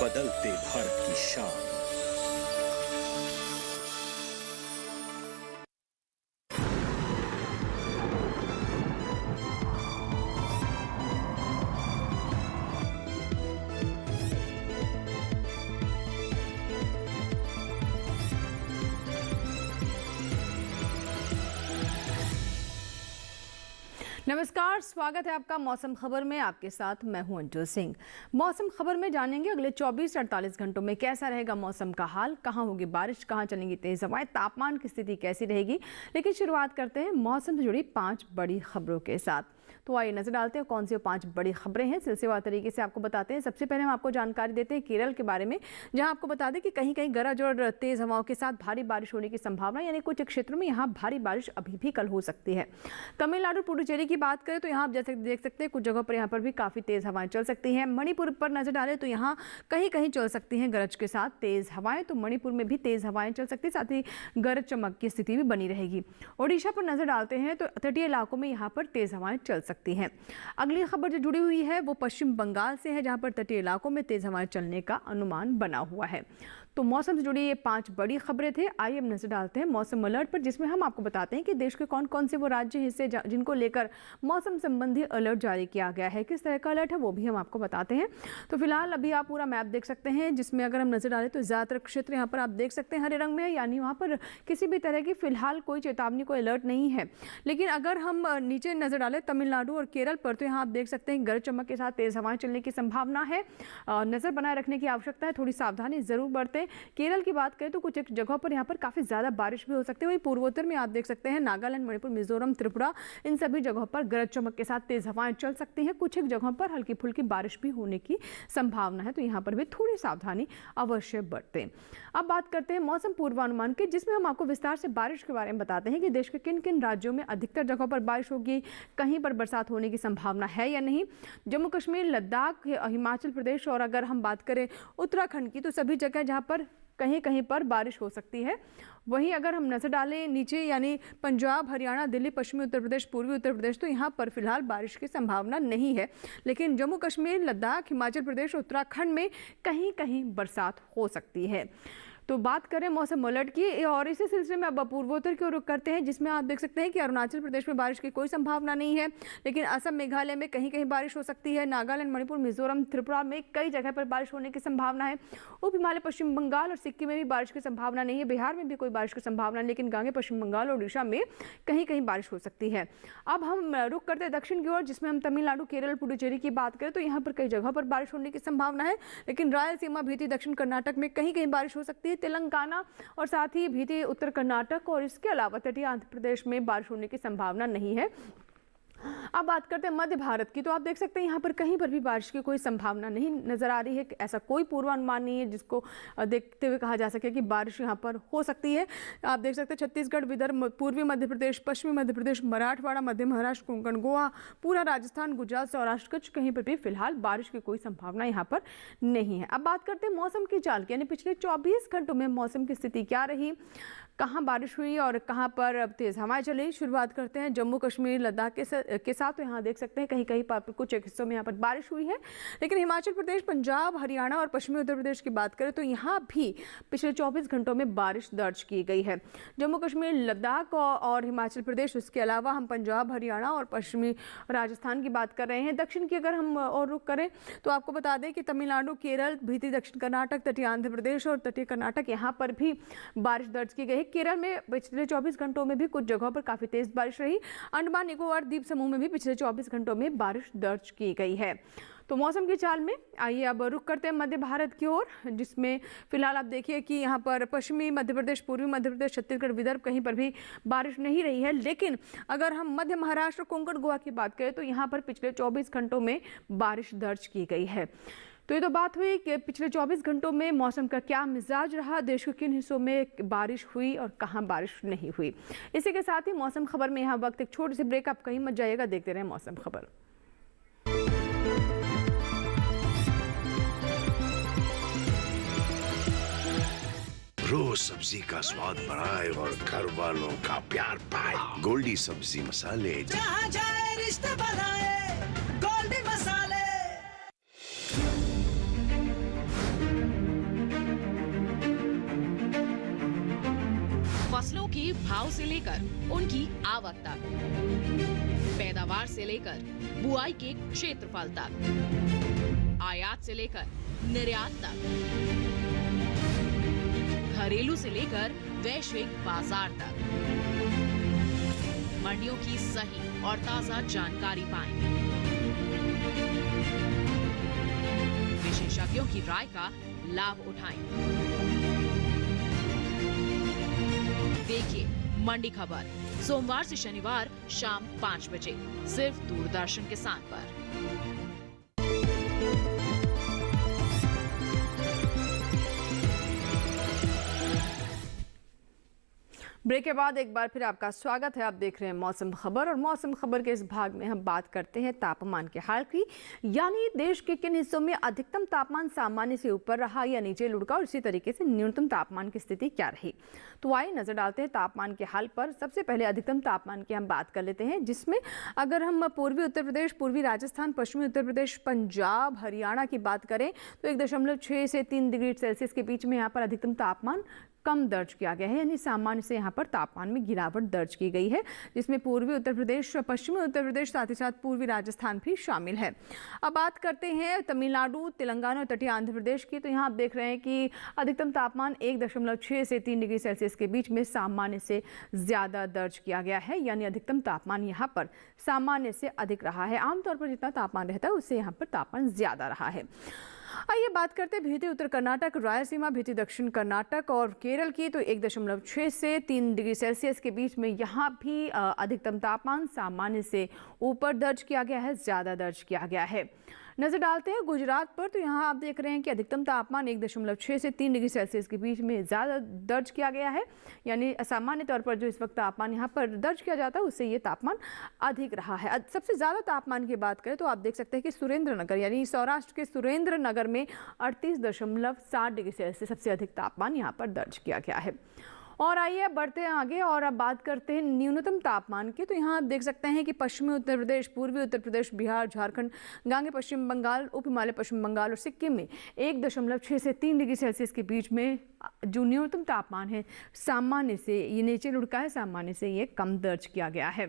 बदलते भारत की शान। नमस्कार, स्वागत है आपका मौसम खबर में। आपके साथ मैं हूं अंजू सिंह। मौसम खबर में जानेंगे अगले 24 से 48 घंटों में कैसा रहेगा मौसम का हाल, कहां होगी बारिश, कहां चलेंगी तेज हवाएं, तापमान की स्थिति कैसी रहेगी। लेकिन शुरुआत करते हैं मौसम से जुड़ी 5 बड़ी खबरों के साथ। तो आइए नजर डालते हैं कौन सी 5 बड़ी खबरें हैं, सिलसिलेवार तरीके से आपको बताते हैं। सबसे पहले हम आपको जानकारी देते हैं केरल के बारे में, जहां आपको बता दें कि कहीं कहीं गरज और तेज हवाओं के साथ भारी बारिश होने की संभावना, यानी कुछ क्षेत्रों में यहाँ भारी बारिश अभी भी कल हो सकती है। तमिलनाडु पुडुचेरी की बात करें तो यहाँ आप जैसे देख सकते हैं कुछ जगहों पर यहाँ पर भी काफी तेज हवाएं चल सकती हैं। मणिपुर पर नजर डालें तो यहाँ कहीं कहीं चल सकती हैं गरज के साथ तेज हवाएं, तो मणिपुर में भी तेज हवाएं चल सकती है, साथ ही गरज चमक की स्थिति भी बनी रहेगी। ओडिशा पर नजर डालते हैं तो तटीय इलाकों में यहाँ पर तेज हवाएं चल सकती हैं। अगली खबर जो जुड़ी हुई है वो पश्चिम बंगाल से है, जहां पर तटीय इलाकों में तेज हवाएं चलने का अनुमान बना हुआ है। तो मौसम से जुड़ी ये 5 बड़ी खबरें थे। आइए अब नजर डालते हैं मौसम अलर्ट पर, जिसमें हम आपको बताते हैं कि देश के कौन कौन से वो राज्य हिस्से जिनको लेकर मौसम संबंधी अलर्ट जारी किया गया है, किस तरह का अलर्ट है वो भी हम आपको बताते हैं। तो फिलहाल अभी आप पूरा मैप देख सकते हैं, जिसमें अगर हम नजर डालें तो ज्यादातर क्षेत्र यहाँ पर आप देख सकते हैं हरे रंग में है, यानी वहाँ पर किसी भी तरह की फिलहाल कोई चेतावनी, कोई अलर्ट नहीं है। लेकिन अगर हम नीचे नजर डालें तमिलनाडु और केरल पर, तो यहाँ आप देख सकते हैं गरज चमक के साथ तेज हवाएं चलने की संभावना है। नजर बनाए रखने की आवश्यकता है, थोड़ी सावधानी जरूर बरतें। केरल की बात करें तो कुछ एक जगहों पर यहाँ पर काफी ज्यादा बारिश भी हो सकती है। वहीं पूर्वोत्तर में आप देख सकते हैं नागालैंड, मणिपुर, मिजोरम, त्रिपुरा, इन सभी जगहों पर गरज चमक के साथ तेज हवाएं चल सकती हैं। कुछ एक जगहों पर हल्की फुल्की बारिश भी होने की संभावना है, तो यहाँ पर भी थोड़ी सावधानी अवश्य बरतें। अब बात करते हैं मौसम पूर्वानुमान की, जिसमें हम आपको विस्तार से बारिश के बारे में बताते हैं कि देश के किन किन राज्यों में अधिकतर जगहों पर बारिश होगी, कहीं पर बरसात होने की संभावना है या नहीं। जम्मू कश्मीर, लद्दाख, हिमाचल प्रदेश और अगर हम बात करें उत्तराखंड की, तो सभी जगह जहाँ पर कहीं कहीं पर बारिश हो सकती है। वहीं अगर हम नजर डालें नीचे, यानी पंजाब, हरियाणा, दिल्ली, पश्चिमी उत्तर प्रदेश, पूर्वी उत्तर प्रदेश, तो यहाँ पर फिलहाल बारिश की संभावना नहीं है। लेकिन जम्मू कश्मीर, लद्दाख, हिमाचल प्रदेश, उत्तराखंड में कहीं कहीं बरसात हो सकती है। तो बात करें मौसम अलर्ट की, और इसी सिलसिले में अब पूर्वोत्तर की ओर रुख करते हैं, जिसमें आप देख सकते हैं कि अरुणाचल प्रदेश में बारिश की कोई संभावना नहीं है, लेकिन असम, मेघालय में कहीं कहीं बारिश हो सकती है। नागालैंड, मणिपुर, मिजोरम, त्रिपुरा में कई जगह पर बारिश होने की संभावना है। उप हिमालय, पश्चिम बंगाल और सिक्किम में भी बारिश की संभावना नहीं है। बिहार में भी कोई बारिश की संभावना नहीं, लेकिन गांगे, पश्चिम बंगाल और उड़ीसा में कहीं कहीं बारिश हो सकती है। अब हम रुख करते हैं दक्षिण की ओर, जिसमें हम तमिलनाडु, केरल, पुडुचेरी की बात करें तो यहाँ पर कई जगहों पर बारिश होने की संभावना है, लेकिन रायलसीमा, भीति, दक्षिण कर्नाटक में कहीं कहीं बारिश हो सकती है। तेलंगाना और साथ ही भीति, उत्तर कर्नाटक और इसके अलावा तटीय आंध्र प्रदेश में बारिश होने की संभावना नहीं है। अब बात करते हैं मध्य भारत की, तो आप देख सकते हैं यहाँ पर कहीं पर भी बारिश की कोई संभावना नहीं नजर आ रही है। ऐसा कोई पूर्वानुमान नहीं है जिसको देखते हुए कहा जा सके कि बारिश यहाँ पर हो सकती है। आप देख सकते हैं छत्तीसगढ़, विदर्भ, पूर्वी मध्य प्रदेश, पश्चिमी मध्य प्रदेश, मराठवाड़ा, मध्य महाराष्ट्र, कोंकण, गोवा, पूरा राजस्थान, गुजरात, सौराष्ट्र, कच्छ, कहीं पर भी फिलहाल बारिश की कोई संभावना यहाँ पर नहीं है। अब बात करते हैं मौसम की चाल की, यानी पिछले 24 घंटों में मौसम की स्थिति क्या रही, कहाँ बारिश हुई और कहाँ पर अब तेज हवाएं चली। शुरुआत करते हैं जम्मू कश्मीर, लद्दाख के साथ। तो यहाँ देख सकते हैं कहीं कहीं पर कुछ एक हिस्सों में यहाँ पर बारिश हुई है, लेकिन हिमाचल प्रदेश, पंजाब, हरियाणा और पश्चिमी उत्तर प्रदेश की बात करें तो यहाँ भी पिछले 24 घंटों में बारिश दर्ज की गई है। जम्मू कश्मीर, लद्दाख और हिमाचल प्रदेश, उसके अलावा हम पंजाब, हरियाणा और पश्चिमी राजस्थान की बात कर रहे हैं। दक्षिण की अगर हम और रुख करें तो आपको बता दें कि तमिलनाडु, केरल, भीति, दक्षिण कर्नाटक, तटीय आंध्र प्रदेश और तटीय कर्नाटक, यहाँ पर भी बारिश दर्ज की गई है। केरल में पिछले 24 घंटों में भी कुछ जगहों पर काफी तेज बारिश रही। अंडमान निकोबार द्वीप समूह में भी पिछले 24 घंटों में बारिश दर्ज की गई है। तो मौसम की चाल में आइए अब रुख करते हैं मध्य भारत की ओर, जिसमें फिलहाल आप देखिए कि यहाँ पर पश्चिमी मध्य प्रदेश, पूर्वी मध्य प्रदेश, छत्तीसगढ़, विदर्भ कहीं पर भी बारिश नहीं रही है। लेकिन अगर हम मध्य महाराष्ट्र, कोंकण, गोवा की बात करें तो यहाँ पर पिछले 24 घंटों में बारिश दर्ज की गई है। तो ये तो बात हुई कि पिछले 24 घंटों में मौसम का क्या मिजाज रहा, देश के किन हिस्सों में बारिश हुई और कहाँ बारिश नहीं हुई। इसी के साथ ही मौसम खबर में यहाँ वक्त एक छोटी सी ब्रेक, आप कहीं मत जाइएगा, देखते रहें मौसम खबर। रोज सब्जी का स्वाद बढ़ाए और घर वालों का प्यार पाए। गोल्डी सब्जी मसाले, जहाँ जाए रिश्ते बनाए, गोल्डी मसाले। विक्रेताओं से लेकर उनकी आवक तक, पैदावार से लेकर बुआई के क्षेत्रफल तक, आयात से लेकर निर्यात तक, घरेलू से लेकर वैश्विक बाजार तक, मंडियों की सही और ताजा जानकारी पाएं। विशेषज्ञों की राय का लाभ उठाएं। देखिए मंडी खबर सोमवार से शनिवार शाम 5 बजे सिर्फ दूरदर्शन किसान पर। ब्रेक के बाद एक बार फिर आपका स्वागत है। आप देख रहे हैं मौसम खबर और मौसम खबर के इस भाग में हम बात करते हैं तापमान के हाल की, यानी देश के किन हिस्सों में अधिकतम तापमान सामान्य से ऊपर रहा या नीचे लुढ़का और इसी तरीके से न्यूनतम तापमान की स्थिति क्या रही। तो आइए नजर डालते हैं तापमान के हाल पर। सबसे पहले अधिकतम तापमान की हम बात कर लेते हैं, जिसमें अगर हम पूर्वी उत्तर प्रदेश, पूर्वी राजस्थान, पश्चिमी उत्तर प्रदेश, पंजाब, हरियाणा की बात करें तो 1.6 से 3 डिग्री सेल्सियस के बीच में यहाँ पर अधिकतम तापमान कम दर्ज किया गया है, यानी सामान्य से यहाँ पर तापमान में गिरावट दर्ज की गई है, जिसमें पूर्वी उत्तर प्रदेश, पश्चिमी उत्तर प्रदेश, साथ ही साथ पूर्वी राजस्थान भी शामिल है। अब बात करते हैं तमिलनाडु, तेलंगाना और तटीय आंध्र प्रदेश की, तो यहाँ आप देख रहे हैं कि अधिकतम तापमान 1.6 से 3 डिग्री सेल्सियस के बीच में सामान्य से ज़्यादा दर्ज किया गया है, यानी अधिकतम तापमान यहाँ पर सामान्य से अधिक रहा है। आमतौर पर जितना तापमान रहता है उससे यहाँ पर तापमान ज़्यादा रहा है। आइए बात करते हैं भीति उत्तर कर्नाटक, रायलसीमा, भीति दक्षिण कर्नाटक और केरल की, तो 1.6 से 3 डिग्री सेल्सियस के बीच में यहाँ भी अधिकतम तापमान सामान्य से ऊपर दर्ज किया गया है, ज़्यादा दर्ज किया गया है। नजर डालते हैं गुजरात पर, तो यहाँ आप देख रहे हैं कि अधिकतम तापमान 1.6 से 3 डिग्री सेल्सियस के बीच में ज़्यादा दर्ज किया गया है, यानी सामान्य तौर पर जो इस वक्त तापमान यहाँ पर दर्ज किया जाता है उससे ये तापमान अधिक रहा है। सबसे ज़्यादा तापमान की बात करें तो आप देख सकते हैं कि सुरेंद्रनगर, यानी सौराष्ट्र के सुरेंद्रनगर में 38.7 डिग्री सेल्सियस सबसे अधिक तापमान यहाँ पर दर्ज किया गया है। और आइए अब बढ़ते हैं आगे और अब बात करते हैं न्यूनतम तापमान की, तो यहाँ आप देख सकते हैं कि पश्चिमी उत्तर प्रदेश, पूर्वी उत्तर प्रदेश, बिहार, झारखंड, गांगे पश्चिम बंगाल, उप हिमालय पश्चिम बंगाल और सिक्किम में 1.6 से 3 डिग्री सेल्सियस के बीच में जो न्यूनतम तापमान है सामान्य से ये नीचे लुढ़का है, सामान्य से ये कम दर्ज किया गया है।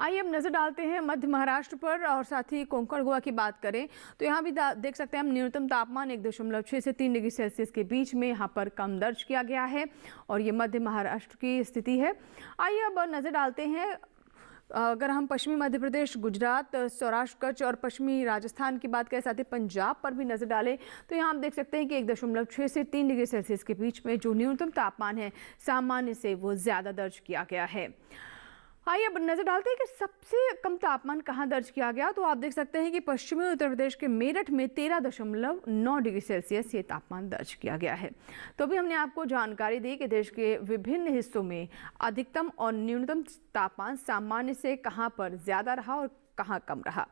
आइए अब नजर डालते हैं मध्य महाराष्ट्र पर और साथ ही कोंकण गोवा की बात करें तो यहाँ भी देख सकते हैं हम न्यूनतम तापमान 1.6 से 3 डिग्री सेल्सियस के बीच में यहाँ पर कम दर्ज किया गया है और ये मध्य महाराष्ट्र की स्थिति है। आइए अब नजर डालते हैं, अगर हम पश्चिमी मध्य प्रदेश, गुजरात, सौराष्ट्र, कच्छ और पश्चिमी राजस्थान की बात करें, साथ ही पंजाब पर भी नजर डालें तो यहाँ आप देख सकते हैं कि 1.6 से 3 डिग्री सेल्सियस के बीच में जो न्यूनतम तापमान है सामान्य से वो ज़्यादा दर्ज किया गया है। आइए अब नजर डालते हैं कि सबसे कम तापमान कहाँ दर्ज किया गया, तो आप देख सकते हैं कि पश्चिमी उत्तर प्रदेश के मेरठ में 13.9 डिग्री सेल्सियस ये तापमान दर्ज किया गया है। तो अभी हमने आपको जानकारी दी कि देश के विभिन्न हिस्सों में अधिकतम और न्यूनतम तापमान सामान्य से कहाँ पर ज़्यादा रहा और कहाँ कम रहा,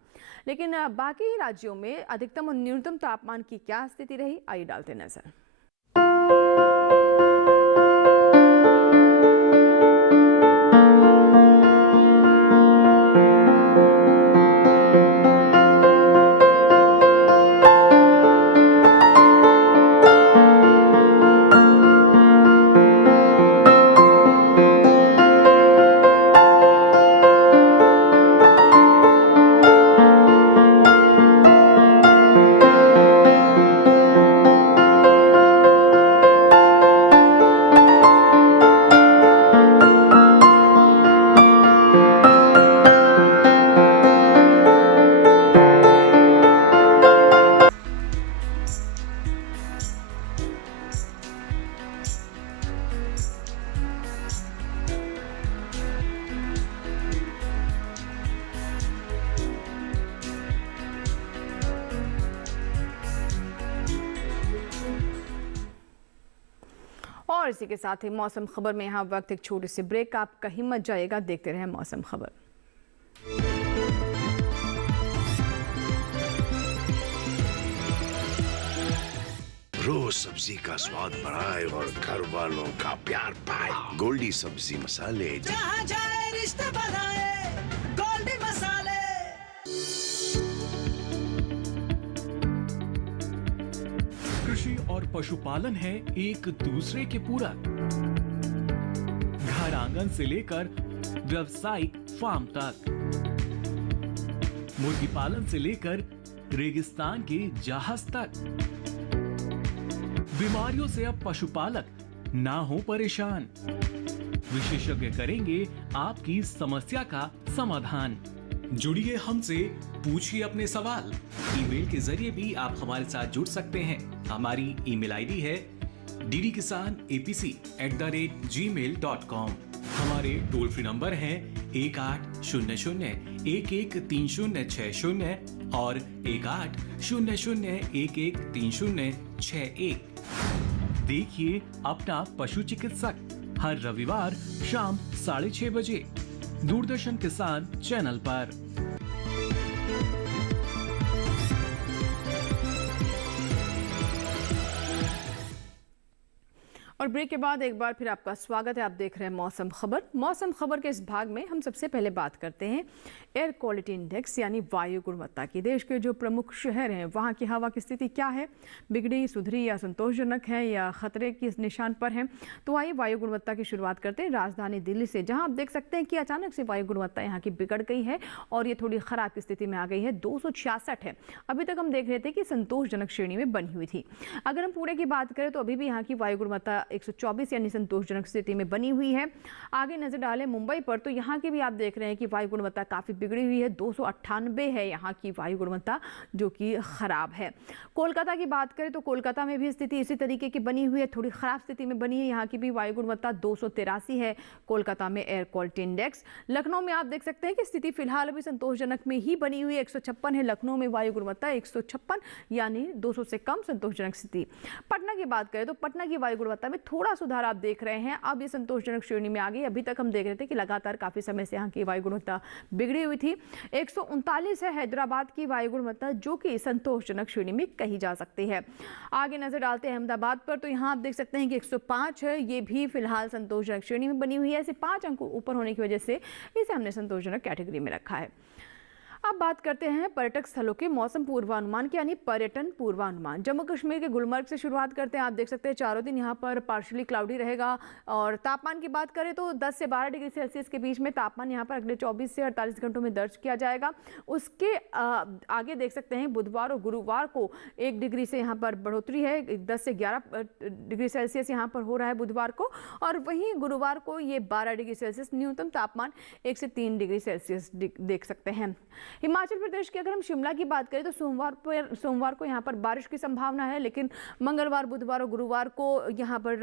लेकिन बाकी राज्यों में अधिकतम और न्यूनतम तापमान की क्या स्थिति रही, आइए डालते नजर। और इसी के साथ ही मौसम खबर में यहाँ वक्त एक छोटे से ब्रेक का, आप कहीं मत जाइएगा, देखते रहें मौसम खबर। रोज सब्जी का स्वाद बढ़ाए और घर वालों का प्यार पाए। गोल्डी सब्जी मसाले, जहाँ जाए रिश्ते बढ़ाए, गोल्डी मसाले। कृषि और पशुपालन है एक दूसरे के पूरक। घर आंगन से लेकर व्यावसायिक फार्म तक, मुर्गी पालन से लेकर रेगिस्तान के जहाज तक। बीमारियों से अब पशुपालक ना हो परेशान। विशेषज्ञ करेंगे आपकी समस्या का समाधान। जुड़िए हमसे, पूछिए अपने सवाल। ईमेल के जरिए भी आप हमारे साथ जुड़ सकते हैं। हमारी ईमेल आईडी है ddkisanapc@gmail.com। हमारे टोल फ्री नंबर हैं 1800-113060 और 1800-113061। देखिए अपना पशु चिकित्सक हर रविवार शाम 6:30 बजे दूरदर्शन किसान चैनल पर। और ब्रेक के बाद एक बार फिर आपका स्वागत है। आप देख रहे हैं मौसम खबर। मौसम खबर के इस भाग में हम सबसे पहले बात करते हैं एयर क्वालिटी इंडेक्स यानी वायु गुणवत्ता की। देश के जो प्रमुख शहर हैं वहाँ की हवा की स्थिति क्या है, बिगड़ी, सुधरी या संतोषजनक है या खतरे के निशान पर है। तो आइए वायु गुणवत्ता की शुरुआत करते हैं राजधानी दिल्ली से, जहाँ आप देख सकते हैं कि अचानक से वायु गुणवत्ता यहाँ की बिगड़ गई है और ये थोड़ी खराब की स्थिति में आ गई है। 266 है। अभी तक हम देख रहे थे कि संतोषजनक श्रेणी में बनी हुई थी। अगर हम पुणे की बात करें तो अभी भी यहाँ की वायु गुणवत्ता 124 यानी संतोषजनक स्थिति में बनी हुई है। आगे नजर डालें मुंबई पर तो यहाँ की भी आप देख रहे हैं कि वायु गुणवत्ता काफी बिगड़ी हुई है। 298 है यहाँ की वायु गुणवत्ता, जो कि खराब है। कोलकाता की बात करें तो कोलकाता में भी स्थिति इसी तरीके की बनी हुई है, थोड़ी खराब स्थिति में बनी है। यहाँ की भी वायु गुणवत्ता 283 है कोलकाता में एयर क्वालिटी इंडेक्स। लखनऊ में आप देख सकते हैं कि स्थिति फिलहाल अभी संतोषजनक में ही बनी हुई है। 156 है लखनऊ में वायु गुणवत्ता, 156 यानी 200 से कम संतोषजनक स्थिति। पटना की बात करें तो पटना की वायु गुणवत्ता में थोड़ा सुधार आप देख रहे हैं। अब ये संतोषजनक श्रेणी में आ गई। अभी तक हम देख रहे थे कि लगातार काफी समय से यहाँ की वायु गुणवत्ता बिगड़ी हुई थी। 139 है हैदराबाद की वायु गुणवत्ता, जो कि संतोषजनक श्रेणी में कही जा सकती है। आगे नजर डालते हैं अहमदाबाद पर तो यहाँ आप देख सकते हैं कि 105 है, ये भी फिलहाल संतोषजनक श्रेणी में बनी हुई है। ऐसे 5 अंक ऊपर होने की वजह से इसे हमने संतोषजनक कैटेगरी में रखा है। अब बात करते हैं पर्यटक स्थलों के मौसम पूर्वानुमान के यानी पर्यटन पूर्वानुमान। जम्मू कश्मीर के गुलमर्ग से शुरुआत करते हैं। आप देख सकते हैं चारों दिन यहाँ पर पार्शियली क्लाउडी रहेगा। और तापमान की बात करें तो 10 से 12 डिग्री सेल्सियस के बीच में तापमान यहाँ पर अगले 24 से 48 घंटों में दर्ज किया जाएगा। उसके आगे देख सकते हैं बुधवार और गुरुवार को 1 डिग्री से यहाँ पर बढ़ोतरी है। 10 से 11 डिग्री सेल्सियस यहाँ पर हो रहा है बुधवार को, और वहीं गुरुवार को ये 12 डिग्री सेल्सियस, न्यूनतम तापमान 1 से 3 डिग्री सेल्सियस देख सकते हैं। हिमाचल प्रदेश की अगर हम शिमला की बात करें तो सोमवार को यहाँ पर बारिश की संभावना है, लेकिन मंगलवार, बुधवार और गुरुवार को यहाँ पर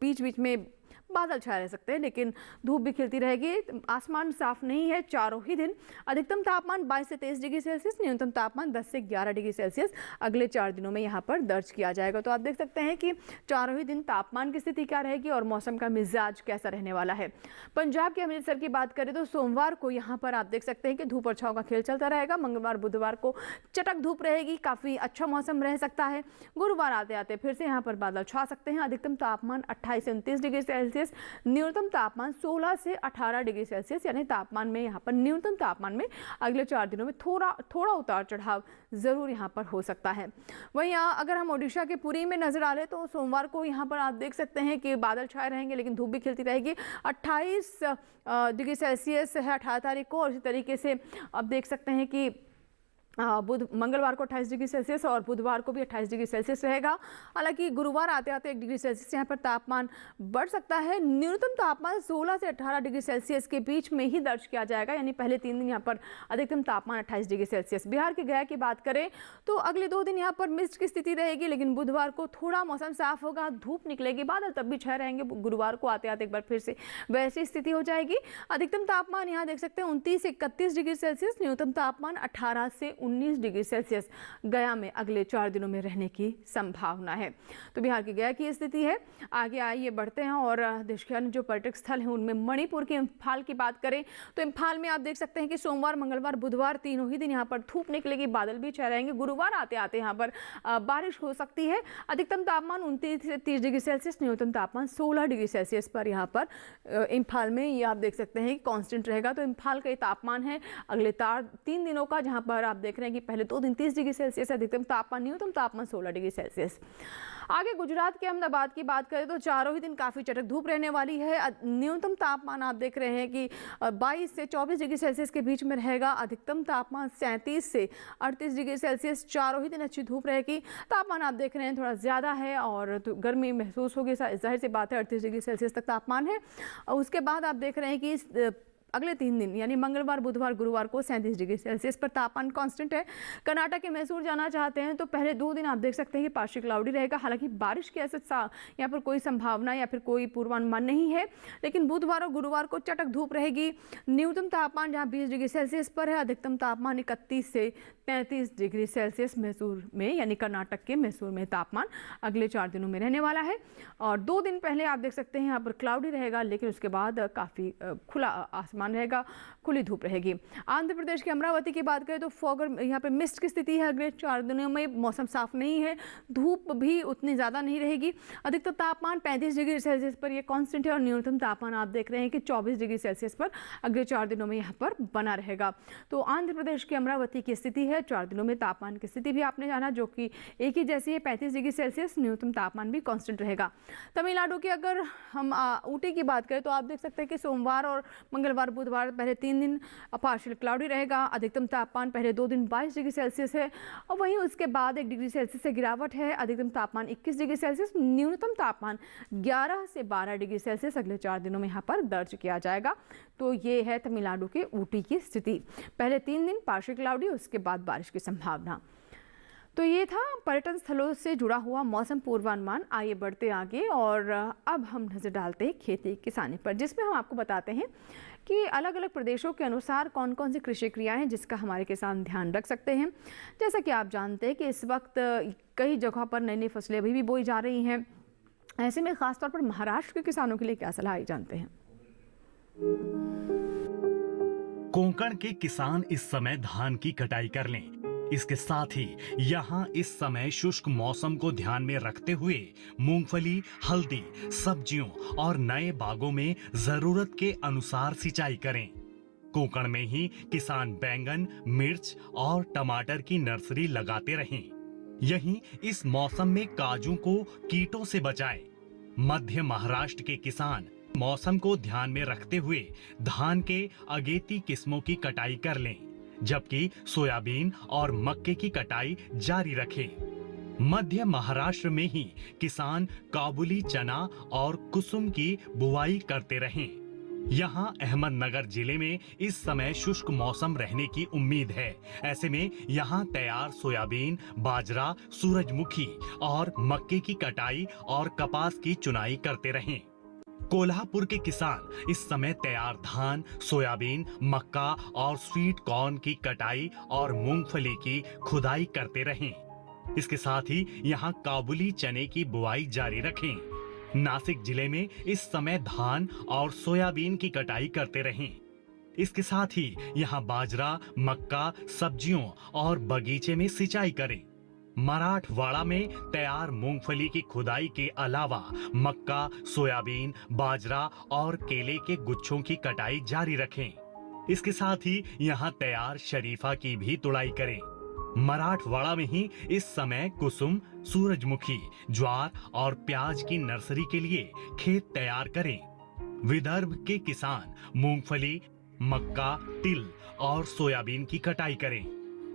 बीच बीच में बादल छाए रह सकते हैं, लेकिन धूप भी खिलती रहेगी। आसमान साफ नहीं है चारों ही दिन। अधिकतम तापमान 22 से 23 डिग्री सेल्सियस, न्यूनतम तापमान 10 से 11 डिग्री सेल्सियस अगले 4 दिनों में यहाँ पर दर्ज किया जाएगा। तो आप देख सकते हैं कि चारों ही दिन तापमान की स्थिति क्या रहेगी और मौसम का मिजाज कैसा रहने वाला है। पंजाब के अमृतसर की बात करें तो सोमवार को यहाँ पर आप देख सकते हैं कि धूप और छांव का खेल चलता रहेगा। मंगलवार, बुधवार को चटक धूप रहेगी, काफी अच्छा मौसम रह सकता है। गुरुवार आते आते फिर से यहाँ पर बादल छा सकते हैं। अधिकतम तापमान 28 से 29 डिग्री सेल्सियस, न्यूनतम तापमान 16 से 18 डिग्री सेल्सियस, यानी तापमान में यहाँ पर न्यूनतम तापमान में अगले 4 दिनों में थोड़ा उतार चढ़ाव जरूर यहाँ पर हो सकता है। वहीं अगर हम ओडिशा के पुरी में नजर डालें तो सोमवार को यहाँ पर आप देख सकते हैं कि बादल छाए रहेंगे, लेकिन धूप भी खिलती रहेगी। 28 डिग्री सेल्सियस है 18 तारीख को, और इसी तरीके से आप देख सकते हैं कि मंगलवार को 28 डिग्री सेल्सियस और बुधवार को भी 28 डिग्री सेल्सियस रहेगा। हालांकि गुरुवार आते आते 1 डिग्री सेल्सियस यहाँ पर तापमान बढ़ सकता है। न्यूनतम तापमान 16 से 18 डिग्री सेल्सियस के बीच में ही दर्ज किया जाएगा, यानी पहले 3 दिन यहाँ पर अधिकतम तापमान 28 डिग्री सेल्सियस। बिहार के गया की बात करें तो अगले 2 दिन यहाँ पर मिस्ट की स्थिति रहेगी, लेकिन बुधवार को थोड़ा मौसम साफ होगा, धूप निकलेगी, बादल तब भी छाए रहेंगे। गुरुवार को आते आते एक बार फिर से वैसी स्थिति हो जाएगी। अधिकतम तापमान यहाँ देख सकते हैं 29 से 31 डिग्री सेल्सियस, न्यूनतम तापमान 18 से 19 डिग्री सेल्सियस गया में अगले 4 दिनों में रहने की संभावना है। तो बिहार की गया की स्थिति है। आगे आइए बढ़ते हैं और देश के अन्य जो पर्यटक स्थल हैं उनमें मणिपुर के इम्फाल की बात करें तो इम्फाल में आप देख सकते हैं कि सोमवार, मंगलवार, बुधवार तीनों ही दिन यहाँ पर धूप निकलेगी, बादल भी छाए रहेंगे। गुरुवार आते आते यहाँ पर बारिश हो सकती है। अधिकतम तापमान 29 से 30 डिग्री सेल्सियस, न्यूनतम तापमान 16 डिग्री सेल्सियस पर यहाँ पर इम्फाल में ये आप देख सकते हैं कि कांस्टेंट रहेगा। तो इम्फाल का तापमान है अगले 3 दिनों का, जहाँ पर आप देख रहे हैं कि पहले 2 दिन 30 डिग्री सेल्सियस अधिकतम तापमान, न्यूनतम तापमान 16 डिग्री सेल्सियस। आगे गुजरात के अहमदाबाद की बात करें तो चारों ही दिन काफ़ी चटक धूप रहने वाली है। न्यूनतम तापमान आप देख रहे हैं कि 22 से 24 डिग्री सेल्सियस के बीच में रहेगा। अधिकतम तापमान 37 से 38 डिग्री सेल्सियस। चारों ही दिन अच्छी धूप रहेगी। तापमान आप देख रहे हैं थोड़ा ज़्यादा है और तो गर्मी महसूस होगी, जाहिर सी बात है 38 डिग्री सेल्सियस तक तापमान है। उसके बाद आप देख रहे हैं कि अगले 3 दिन यानी मंगलवार, बुधवार, गुरुवार को 37 डिग्री सेल्सियस पर तापमान कांस्टेंट है। कर्नाटक के मैसूर जाना चाहते हैं तो पहले 2 दिन आप देख सकते हैं कि पार्शियल क्लाउडी रहेगा। हालांकि बारिश की ऐसे यहाँ पर कोई संभावना या फिर कोई पूर्वानुमान नहीं है, लेकिन बुधवार और गुरुवार को चटक धूप रहेगी। न्यूनतम तापमान जहाँ 20 डिग्री सेल्सियस पर है, अधिकतम तापमान 31 से 33 डिग्री सेल्सियस मैसूर में यानी कर्नाटक के मैसूर में तापमान अगले 4 दिनों में रहने वाला है। और 2 दिन पहले आप देख सकते हैं यहाँ पर क्लाउडी रहेगा, लेकिन उसके बाद काफ़ी खुला आसमान रहेगा, खुली धूप रहेगी। आंध्र प्रदेश के अमरावती की बात करें तो फॉग और यहाँ पे मिस्ट की स्थिति है। अगले 4 दिनों में मौसम साफ नहीं है, धूप भी उतनी ज़्यादा नहीं रहेगी। अधिकतम तापमान 35 डिग्री सेल्सियस पर ये कांस्टेंट है और न्यूनतम तापमान आप देख रहे हैं कि 24 डिग्री सेल्सियस पर अगले 4 दिनों में यहाँ पर बना रहेगा। तो आंध्र प्रदेश की अमरावती की स्थिति है। 4 दिनों में तापमान की स्थिति भी आपने जाना, जो कि एक ही जैसी है, 35 डिग्री सेल्सियस। न्यूनतम तापमान भी कांस्टेंट रहेगा। तमिलनाडु की अगर हम ऊटी की बात करें तो आप देख सकते हैं कि सोमवार और मंगलवार, बुधवार पहले 3 दिन पार्शियल क्लाउडी रहेगा। अधिकतम तापमान पहले 2 दिन 22 डिग्री सेल्सियस है और वहीं उसके बाद 1 डिग्री सेल्सियस से गिरावट है। अधिकतम तापमान 21 डिग्री सेल्सियस, न्यूनतम तापमान 11 से 12 डिग्री सेल्सियस अगले 4 दिनों में यहाँ पर दर्ज किया जाएगा। तो ये है तमिलनाडु के ऊटी की स्थिति। पहले 3 दिन पार्शियल क्लाउडी, उसके बाद बारिश की संभावना। तो ये था पर्यटन स्थलों से जुड़ा हुआ मौसम पूर्वानुमान। आइए बढ़ते आगे और अब हम नज़र डालते हैं खेती किसानी पर, जिसमें हम आपको बताते हैं कि अलग अलग प्रदेशों के अनुसार कौन कौन सी कृषि क्रियाएं हैं जिसका हमारे किसान ध्यान रख सकते हैं। जैसा कि आप जानते हैं कि इस वक्त कई जगहों पर नई नई फसलें अभी भी बोई जा रही हैं। ऐसे में खासतौर पर महाराष्ट्र के किसानों के लिए क्या सलाह आई जानते हैं। कोंकण के किसान इस समय धान की कटाई कर लें। इसके साथ ही यहाँ इस समय शुष्क मौसम को ध्यान में रखते हुए मूंगफली, हल्दी, सब्जियों और नए बागों में जरूरत के अनुसार सिंचाई करें। कोंकण में ही किसान बैंगन, मिर्च और टमाटर की नर्सरी लगाते रहें। यहीं इस मौसम में काजू को कीटों से बचाएं। मध्य महाराष्ट्र के किसान मौसम को ध्यान में रखते हुए धान के अगेती किस्मों की कटाई कर लें, जबकि सोयाबीन और मक्के की कटाई जारी रखें। मध्य महाराष्ट्र में ही किसान काबुली चना और कुसुम की बुवाई करते रहें। यहाँ अहमदनगर जिले में इस समय शुष्क मौसम रहने की उम्मीद है। ऐसे में यहाँ तैयार सोयाबीन, बाजरा, सूरजमुखी और मक्के की कटाई और कपास की चुनाई करते रहें। कोल्हापुर के किसान इस समय तैयार धान, सोयाबीन, मक्का और स्वीट कॉर्न की कटाई और मूंगफली की खुदाई करते रहें। इसके साथ ही यहाँ काबुली चने की बुआई जारी रखें। नासिक जिले में इस समय धान और सोयाबीन की कटाई करते रहें। इसके साथ ही यहाँ बाजरा, मक्का, सब्जियों और बगीचे में सिंचाई करें। मराठवाड़ा में तैयार मूंगफली की खुदाई के अलावा मक्का, सोयाबीन, बाजरा और केले के गुच्छों की कटाई जारी रखें। इसके साथ ही यहाँ तैयार शरीफा की भी तुड़ाई करें। मराठवाड़ा में ही इस समय कुसुम, सूरजमुखी, ज्वार और प्याज की नर्सरी के लिए खेत तैयार करें। विदर्भ के किसान मूंगफली, मक्का, तिल और सोयाबीन की कटाई करें।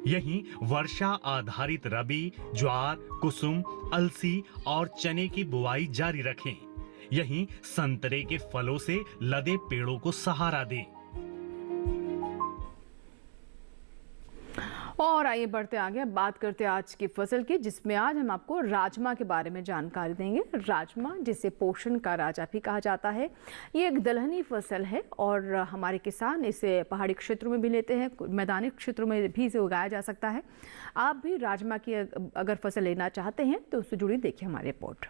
यहीं वर्षा आधारित रबी, ज्वार, कुसुम, अलसी और चने की बुआई जारी रखें। यहीं संतरे के फलों से लदे पेड़ों को सहारा दें। और आइए बढ़ते आगे, अब बात करते हैं आज की फसल की, जिसमें आज हम आपको राजमा के बारे में जानकारी देंगे। राजमा, जिसे पोषण का राजा भी कहा जाता है, ये एक दलहनी फसल है और हमारे किसान इसे पहाड़ी क्षेत्रों में भी लेते हैं, मैदानी क्षेत्रों में भी इसे उगाया जा सकता है। आप भी राजमा की अगर फसल लेना चाहते हैं तो उससे जुड़ी देखिए हमारी रिपोर्ट।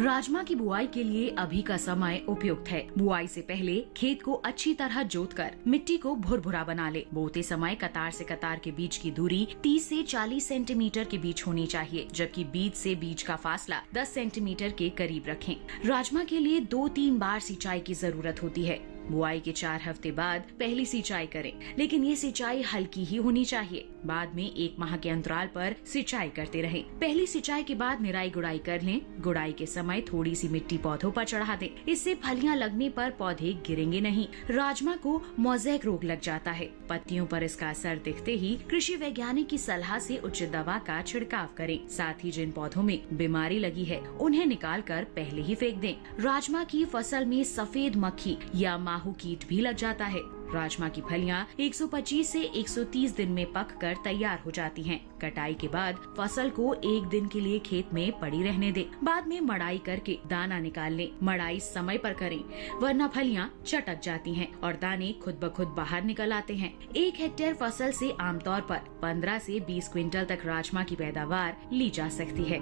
राजमा की बुआई के लिए अभी का समय उपयुक्त है। बुआई से पहले खेत को अच्छी तरह जोतकर मिट्टी को भुरभुरा बना ले। बोते समय कतार से कतार के बीच की दूरी 30 से 40 सेंटीमीटर के बीच होनी चाहिए, जबकि बीज से बीज का फासला 10 सेंटीमीटर के करीब रखें। राजमा के लिए 2-3 बार सिंचाई की जरूरत होती है। बुआई के 4 हफ्ते बाद पहली सिंचाई करें, लेकिन ये सिंचाई हल्की ही होनी चाहिए। बाद में 1 माह के अंतराल पर सिंचाई करते रहें। पहली सिंचाई के बाद निराई गुड़ाई कर लें। गुड़ाई के समय थोड़ी सी मिट्टी पौधों पर चढ़ा दें। इससे फलियां लगने पर पौधे गिरेंगे नहीं। राजमा को मोज़ेक रोग लग जाता है। पत्तियों पर इसका असर दिखते ही कृषि वैज्ञानिक की सलाह से उचित दवा का छिड़काव करें। साथ ही जिन पौधों में बीमारी लगी है उन्हें निकाल कर पहले ही फेंक दें। राजमा की फसल में सफेद मक्खी या माहू कीट भी लग जाता है। राजमा की फलियां 125 से 130 दिन में पककर तैयार हो जाती हैं। कटाई के बाद फसल को 1 दिन के लिए खेत में पड़ी रहने दें। बाद में मड़ाई करके दाना निकाल लें। मड़ाई समय पर करें, वरना फलियां चटक जाती हैं और दाने खुद ब खुद बाहर निकल आते हैं। 1 हेक्टेयर फसल से आमतौर पर 15 से 20 क्विंटल तक राजमा की पैदावार ली जा सकती है।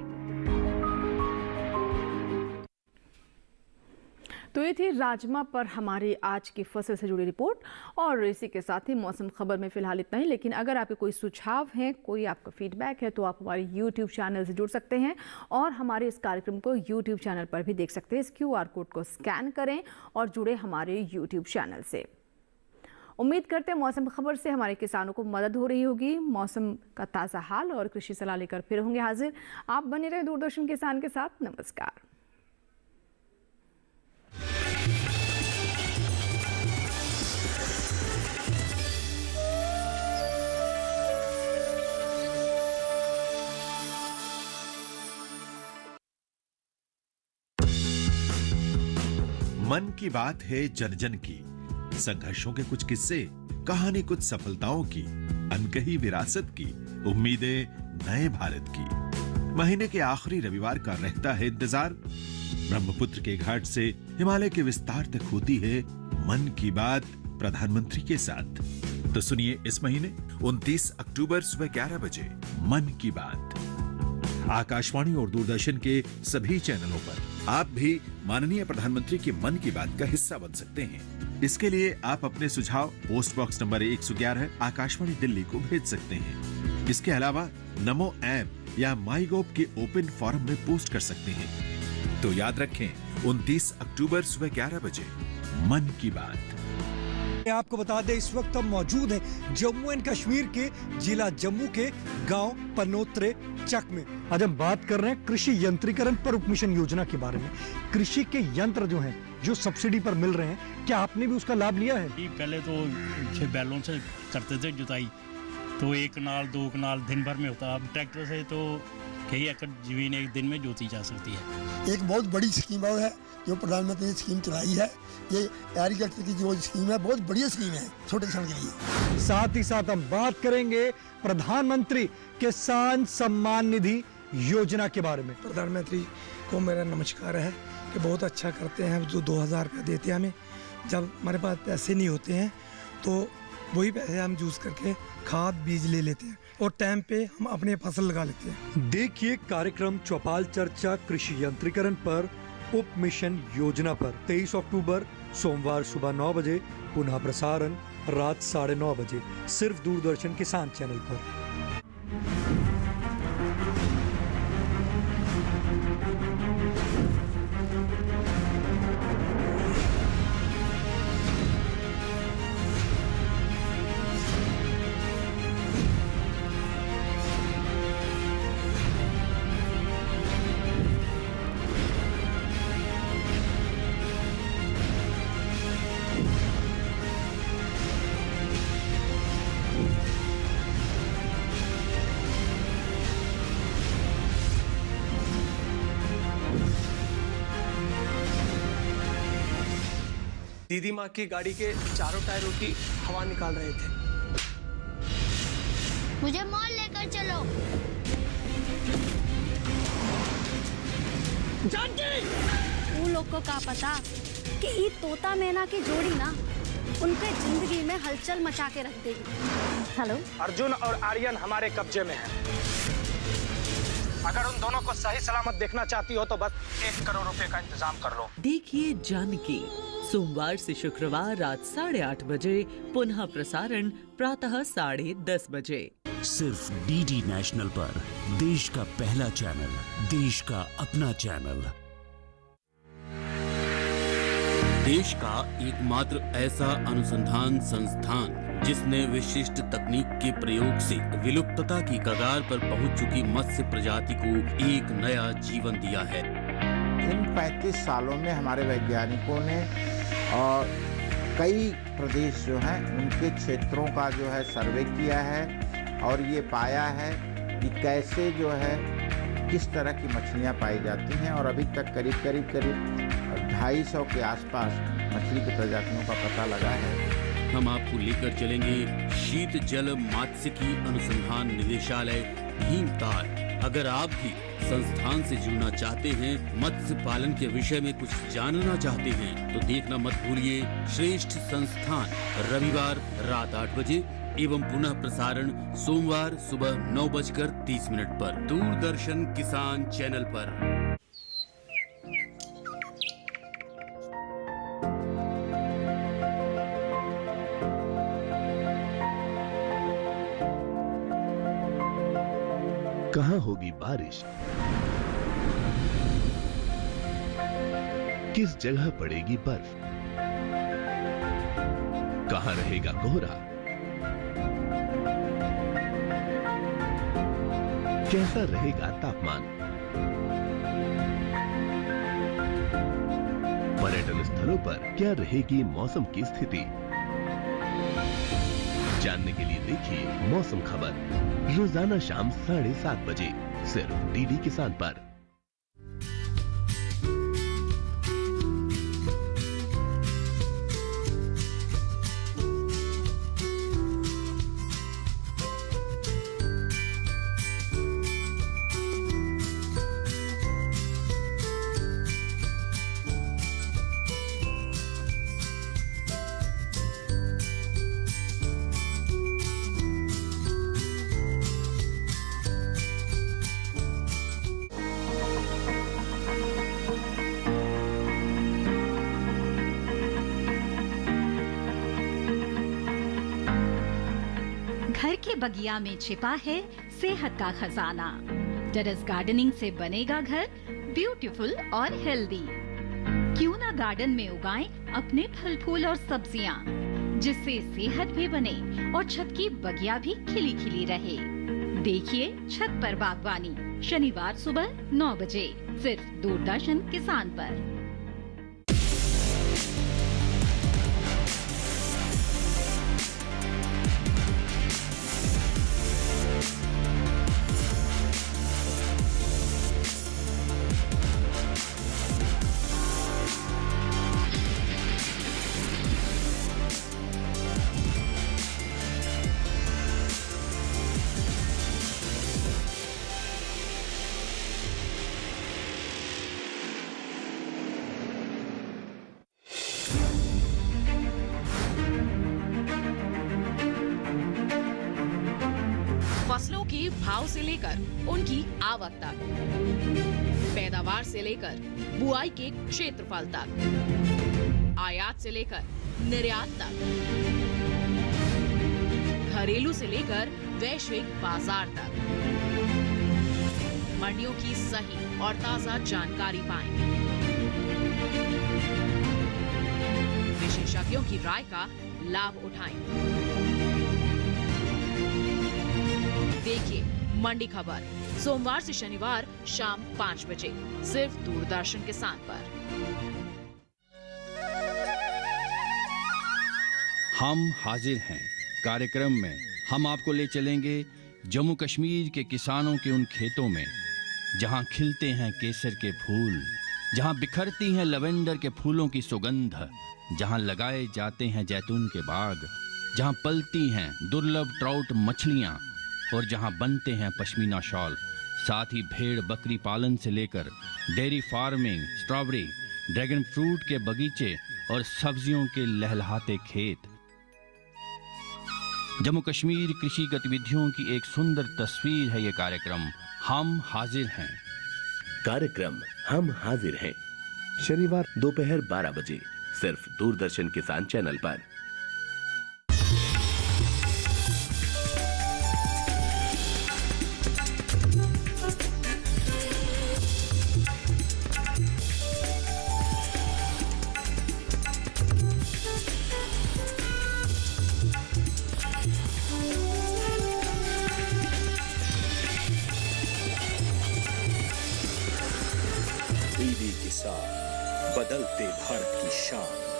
तो ये थी राजमा पर हमारी आज की फसल से जुड़ी रिपोर्ट, और इसी के साथ ही मौसम खबर में फिलहाल इतना ही। लेकिन अगर आपके कोई सुझाव हैं, कोई आपका फीडबैक है, तो आप हमारे YouTube चैनल से जुड़ सकते हैं और हमारे इस कार्यक्रम को YouTube चैनल पर भी देख सकते हैं। इस QR कोड को स्कैन करें और जुड़े हमारे YouTube चैनल से। उम्मीद करते हैं मौसम खबर से हमारे किसानों को मदद हो रही होगी। मौसम का ताज़ा हाल और कृषि सलाह लेकर फिर होंगे हाजिर। आप बने रहे दूरदर्शन किसान के साथ। नमस्कार। मन की बात है जन जन की, संघर्षों के कुछ किस्से, कहानी कुछ सफलताओं की, अनकही विरासत की, उम्मीदें नए भारत की। महीने के आखिरी रविवार का रहता है इंतजार। ब्रह्मपुत्र के घाट से हिमालय के विस्तार तक होती है मन की बात प्रधानमंत्री के साथ। तो सुनिए इस महीने 29 अक्टूबर सुबह 11 बजे मन की बात आकाशवाणी और दूरदर्शन के सभी चैनलों पर। आप भी माननीय प्रधानमंत्री के मन की बात का हिस्सा बन सकते हैं। इसके लिए आप अपने सुझाव post box number 111 Akashvani Delhi को भेज सकते हैं। इसके अलावा नमो ऐप या माई गोव के ओपन फोरम में पोस्ट कर सकते हैं। तो याद रखें 29 अक्टूबर सुबह 11 बजे मन की बात। आपको बता दें इस वक्त हम मौजूद हैं जम्मू एंड कश्मीर के जिला जम्मू के गांव पनोत्रे चक में। आज हम बात कर रहे हैं कृषि यंत्रीकरण पर उप मिशन योजना के बारे में। कृषि के यंत्र जो हैं जो सब्सिडी पर मिल रहे हैं, क्या आपने भी उसका लाभ लिया है? पहले तो बैलों से करते थे जुताई, तो 1 कनाल 2 कनाल दिन भर में होता। अब ट्रैक्टर से तो कई एकड़ जमीन एक दिन में जोती जा सकती है। एक बहुत बड़ी स्कीम है जो प्रधानमंत्री ने स्कीम चलाई है। ये एग्रीकल्चर की जो स्कीम है बहुत बढ़िया स्कीम है छोटे किसान के लिए। साथ ही साथ हम बात करेंगे प्रधानमंत्री किसान सम्मान निधि योजना के बारे में। प्रधानमंत्री को मेरा नमस्कार है कि बहुत अच्छा करते हैं। जो 2000 रुपये देते हैं हमें, जब हमारे पास पैसे नहीं होते हैं तो वही पैसे हम यूज करके खाद बीज ले लेते हैं और टाइम पे हम अपने फसल लगा लेते हैं। देखिए कार्यक्रम चौपाल चर्चा कृषि यंत्रीकरण पर उप मिशन योजना पर 23 अक्टूबर सोमवार सुबह 9 बजे, पुनः प्रसारण रात 9:30 बजे, सिर्फ दूरदर्शन किसान चैनल पर। दीदी माँ की गाड़ी के चारों टायरों की हवा निकाल रहे थे। मुझे मॉल लेकर चलो। जानकी! उन लोग को क्या पता कि ये तोता मैना की जोड़ी ना उनके जिंदगी में हलचल मचा के रख देगी। हेलो, अर्जुन और आर्यन हमारे कब्जे में है। अगर उन दोनों को सही सलामत देखना चाहती हो तो बस 1 करोड़ रुपए का इंतजाम कर लो। देखिए जानकी सोमवार से शुक्रवार रात 8:30 बजे, पुनः प्रसारण प्रातः 10:30 बजे। सिर्फ डीडी नेशनल पर, देश का पहला चैनल, देश का अपना चैनल। देश का एकमात्र ऐसा अनुसंधान संस्थान जिसने विशिष्ट तकनीक के प्रयोग से विलुप्तता की कगार पर पहुंच चुकी मत्स्य प्रजाति को एक नया जीवन दिया है। इन 35 सालों में हमारे वैज्ञानिकों ने और कई प्रदेश जो हैं उनके क्षेत्रों का जो है सर्वे किया है और ये पाया है कि कैसे जो है किस तरह की मछलियाँ पाई जाती हैं और अभी तक करीब 250 के आसपास मछली की प्रजातियों का पता लगा है। हम आपको लेकर चलेंगे शीत जल मात्स्यिकी अनुसंधान निदेशालय भीमताल। अगर आप भी संस्थान से जुड़ना चाहते हैं, मत्स्य पालन के विषय में कुछ जानना चाहते हैं, तो देखना मत भूलिए श्रेष्ठ संस्थान रविवार रात 8 बजे एवं पुनः प्रसारण सोमवार सुबह 9:30 पर दूरदर्शन किसान चैनल पर। कहाँ होगी बारिश, किस जगह पड़ेगी बर्फ, कहाँ रहेगा कोहरा, कैसा रहेगा तापमान, पर्यटन स्थलों पर क्या रहेगी मौसम की स्थिति। जानने के लिए देखिए मौसम खबर रोजाना शाम 7:30 बजे सिर्फ डीडी किसान पर। घर के बगिया में छिपा है सेहत का खजाना। टेरेस गार्डनिंग से बनेगा घर ब्यूटीफुल और हेल्दी। क्यों ना गार्डन में उगाएं अपने फल फूल और सब्जियां, जिससे सेहत भी बने और छत की बगिया भी खिली खिली रहे। देखिए छत पर बागवानी शनिवार सुबह 9 बजे सिर्फ दूरदर्शन किसान पर। फसलों के भाव से लेकर उनकी आवक तक, पैदावार से लेकर बुआई के क्षेत्रफल तक, आयात से लेकर निर्यात तक, घरेलू से लेकर वैश्विक बाजार तक, मंडियों की सही और ताजा जानकारी पाएं। विशेषज्ञों की राय का लाभ उठाएं। देखिए मंडी खबर सोमवार से शनिवार शाम 5 बजे सिर्फ दूरदर्शन किसान पर। हम हाजिर हैं कार्यक्रम में हम आपको ले चलेंगे जम्मू कश्मीर के किसानों के उन खेतों में जहां खिलते हैं केसर के फूल, जहां बिखरती हैं लवेंडर के फूलों की सुगंध, जहां लगाए जाते हैं जैतून के बाग, जहां पलती हैं दुर्लभ ट्राउट मछलियां और जहां बनते हैं पश्मीना शॉल। साथ ही भेड़ बकरी पालन से लेकर dairy farming, strawberry, dragon fruit के बगीचे और सब्जियों के लहलहाते खेत। जम्मू कश्मीर कृषि गतिविधियों की एक सुंदर तस्वीर है ये कार्यक्रम हम हाजिर हैं। कार्यक्रम हम हाजिर हैं शनिवार दोपहर 12 बजे सिर्फ दूरदर्शन किसान चैनल पर। समाचार, बदलते भारत की शान।